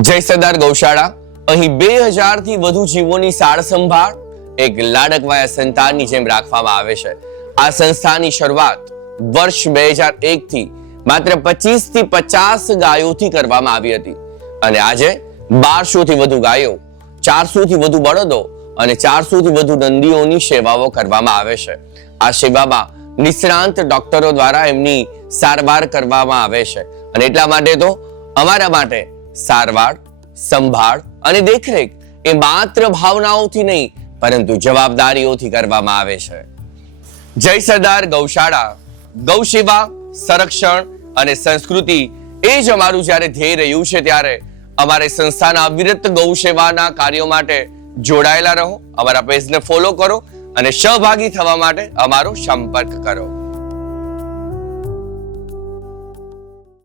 જય સરદાર ગૌશાળા અહીં 2000 થી વધુ જીવોની સાર સંભાળ એક લાડકવાયા સંતાનની જેમ રાખવામાં આવે છે. આ સંસ્થાની શરૂઆત વર્ષ 2001 થી માત્ર 25 થી 50 ગાયોથી કરવામાં આવી હતી અને આજે 1200 થી વધુ ગાયો, 400 થી વધુ બળદો અને 400 થી વધુ દંડીઓની સેવાઓ કરવામાં આવે છે. આ સેવામાં નિષ્ણાંત ડોક્ટરો દ્વારા એમની સારવાર કરવામાં આવે છે અને એટલા માટે તો અમારા માટે સારવાર, સંભાળ અને દેખરેખ એ માત્ર ભાવનાઓથી નહીં પરંતુ જવાબદારીઓથી કરવામાં આવે છે. જય સરદાર ગૌશાળા, ગૌ સેવા, સંરક્ષણ અને સંસ્કૃતિ એ જ અમારું જ્યારે ધ્યેય રહ્યું છે ત્યારે અમારે સંસ્થાના અવિરત ગૌ સેવાના કાર્યો માટે જોડાયેલા રહો. અમારા પેજને ફોલો કરો અને સહભાગી થવા માટે અમારો સંપર્ક કરો.